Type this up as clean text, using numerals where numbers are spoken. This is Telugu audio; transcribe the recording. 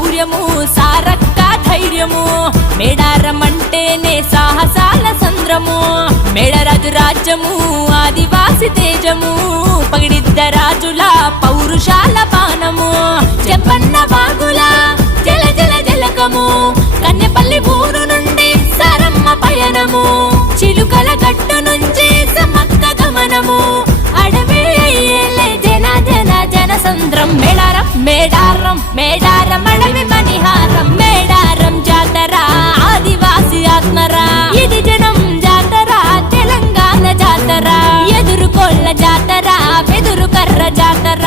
శౌర్యము సారక్క ధైర్యము మేడారం అంటేనే సాహసాల సంద్రము మేడరాజు రాజ్యము ఆదివాసి తేజము పగిడిద్ద రాజుల పౌరుషాల పానము చెప్పన్న బాగుల జల జల జలకము కన్నెపల్లి ఊరు నుండి సారమ్మ పయనము చిలుకల గట్టు నుంచి సమ్మక్క గమనము అడవి అయ్యేలే జన జన జన సంద్రం మేడారం మేడారం మేడారం అడవి మణిహారం మేడారం జాతర ఆదివాసి ఆత్మరా ఇది జనం జాతర తెలంగాణ జాతర ఎదురుకోళ్ళ జాతర వెదురు కర్ర జాతర